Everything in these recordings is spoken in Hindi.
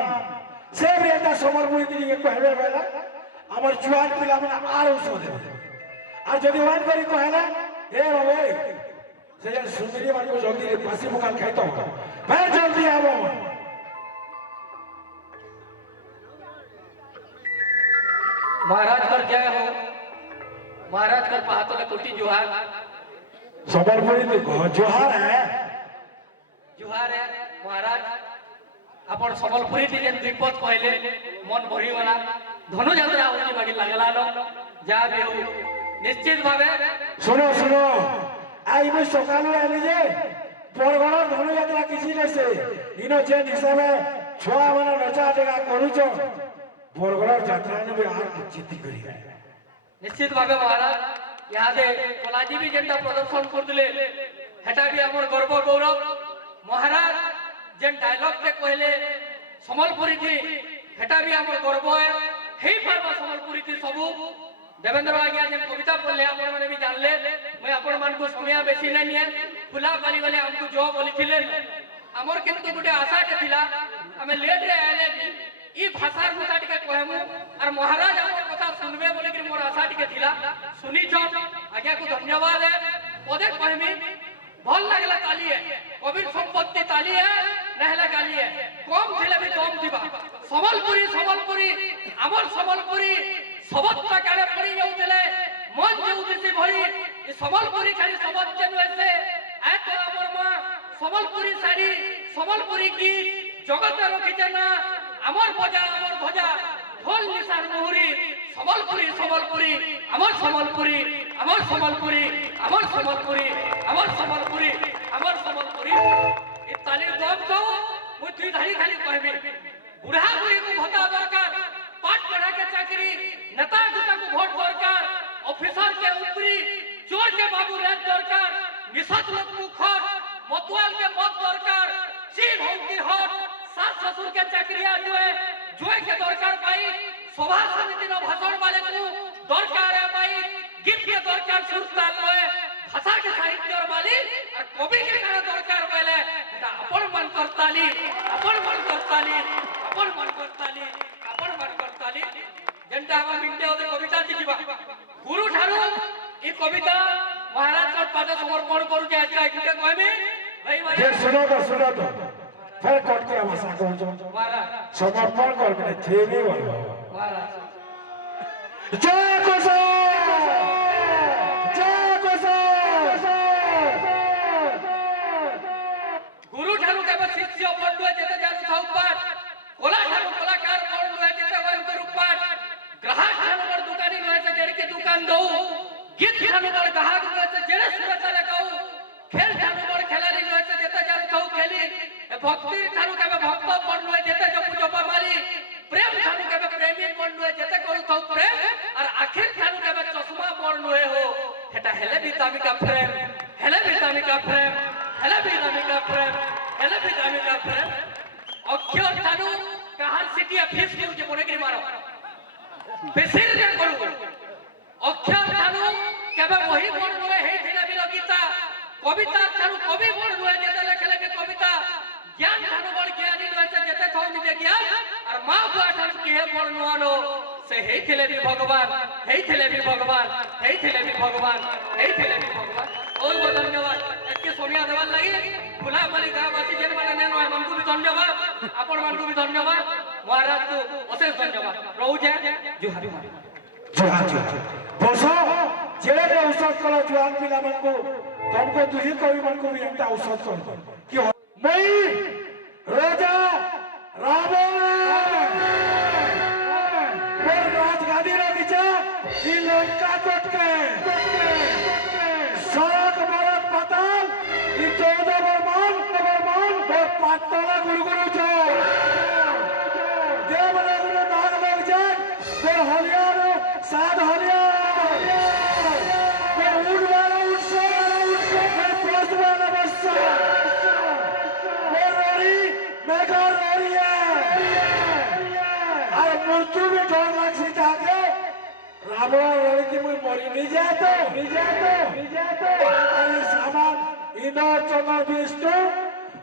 राम से भी एता समर्पण के कहबे बेला हमर जुआन पिला में आरो सो दे आ जदी वान करी कहला हे बाबे से जन सुंदरी मान को जल्दी पासी मुकान खाइतो फिर जल्दी आवो महाराज कर जय हो महाराज कर पाहतो ने कोटि जोहार समर्पण तो जोहार है महाराज अपन संबलपुरी ती जेन विपद कहले मन भरी गला धनु यात्रा होनी बाकी लागला लो जा भी हो निश्चित भावे सुनो सुनो आई में सकालु आली जे बरगड़ धनु यात्रा किसी ने से इनो जे हिसाबे छुआ माने नचा देगा करूचो बरगड़ यात्रा ने भी आर जिद्दी करी निश्चित भावे महाराज यहाँ दे कोलाजी भी जेंटा प्रदर्शन करदिले हेटा भी हमर गर्व गौरव महाराज जेन डायलॉग के कहले समलपुरी थी हेटा भी हमर गर्व है हेई पारबा समलपुरी थी सबु देवेंद्र आज्ञा जेन कविता पढ़ले आपण माने भी जानले मैं आपण मान को समय बेसी नै निए फुला पाली वाले हमको जो बोली थिले हमर किंतु गुटे आशा के थिला हमें लेट रे आले ई भाषा गुटा टिके कहमु और महाराज हमर कथा सुनबे बोले कि मोर आशा टिके थिला सुनी छ आज्ञा को धन्यवाद है ओदे कहमी भल लागला ताली है कबीर संपत्ति ताली है नहला गाली है कम थिले भी कम दिबा समलपुरी समलपुरी हमर समलपुरी सबत काले पड़ी जाउतले मन जाउतिसी भरी ई समलपुरी खाली सबत के नसे आ तो हमर मां समलपुरी साड़ी समलपुरी गीत जगत रखिছে ना हमर बजा हमर भजा ढोल निशान मुहुरी समलपुरी समलपुरी हमर समलपुरी हमर समलपुरी हमर समलपुरी हमर समलपुरी हमर समलपुरी ई ताली दम दो मु दुई धारी खाली कहबे बुढ़ा बुढ़ी को भत्ता दरकार पाठ पढ़ा के चाकरी नेता गुता को वोट दरकार ऑफिसर के ऊपरी चोर के बाबू रेट दरकार निसत लोग मुखर मतवाल के मत दरकार चीन हो की हट सास ससुर के चाकरिया जो के दरकार पाई सभा समिति न भाषण वाले को दरकार है पाई गीत के दरकार सुरताल होए भाषा के साहित्य वाली और कवि के कारण दरकार वाले अपन मन करताली अपन मन करताली अपन मन करताली अपन मन करताली जेंटा हम मिंटे ओदे कविता लिखिबा गुरु ठारू ई कविता महाराज का पाद समर्पण करू जे आज का कहबे भाई ये सुनो तो फिर कट के भाषा कहू महाराज समर्पण कर के थे भी बोलो महाराज जय कुशल जय कुशल गुरु ठारू के शिष्य बंधु जेते जानु था ऊपर कोला ठारू कलाकार बंधु जेते वन के ऊपर ग्राहक ठारू बड़ दुकानी न से जेड़ के दुकान दो गीत ठारू बड़ ग्राहक न से जेड़े सुरत लगाऊ खेल ठारू बड़ खिलाड़ी न से जेते जानु था खेली भक्ति ठारू के भक्त बंधु जेते जपु जपा मारी प्रेम ठारू के प्रेमी बंधु जेते करू था प्रेम और आखिर ठारू के चश्मा बंधु हो हेटा हेले विटामिन का प्रेम हेले विटामिन का प्रेम हेले विटामिन का प्रेम हेले विटामिन का प्रेम अक्षर ठारू कहां सिटी फीस के जे बने के मारो बेसिर रे करू अक्षर ठारू केबे वही बंधु हे थिला बिलगिता कविता ठारू कवि बंधु जेते लेखले के कविता ज्ञान ठारू बड़ ज्ञानी नसे जेते थौ निजे ज्ञान और मां बुआ ठारू के बंधु आनो से हे थिले भी भगवान हे थिले भी भगवान हे थिले भी भगवान हे थिले भी भगवान और बहुत धन्यवाद एके सोनिया देवाल लागि फुला माली गावासी जेन माने नेनो मन को भी धन्यवाद आपण मन को भी धन्यवाद महाराज को अशेष धन्यवाद रहू जे जोहार बसो जेड़े औषध कला जुआन पिला मन को तुमको दुही कवि मन को भी एकटा औषध कर कि मई राजा रावण पर राजगादी रखिছে ई लंका टटके सड़क मरद पताल ई 14 बरमान पातला गुरु छो देवनगरी नाग लग जाए फिर हलियारो साध हलिया फिर उड़वाला उड़से फिर प्लसवाला बस्सा फिर रोरी मेघा रोरी है और मृत्यु भी डर लग सी जाके रावण रोरी की मुझे मरी नहीं जातो अरे सामान इनो चंद्र विष्णु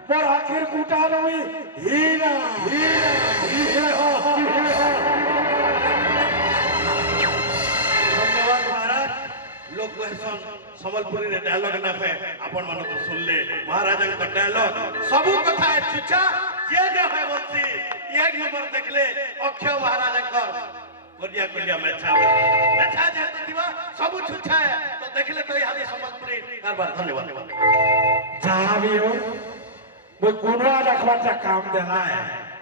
मोर आखिर कुटा नवी हीरा हीरा धन्यवाद महाराज लोक कहसन संबलपुरी रे डायलॉग ना पे आपण मन तो सुनले महाराज का डायलॉग सबु कथा छुछा जे जे है बोलसी एक नंबर देखले अक्षय महाराज का कोडिया कोडिया मेछा जे दिवा सबु छुछा है तो देखले तो यहां संबलपुरी कारबार धन्यवाद जहां भी हो वो गुणवा रखवाचा काम देना है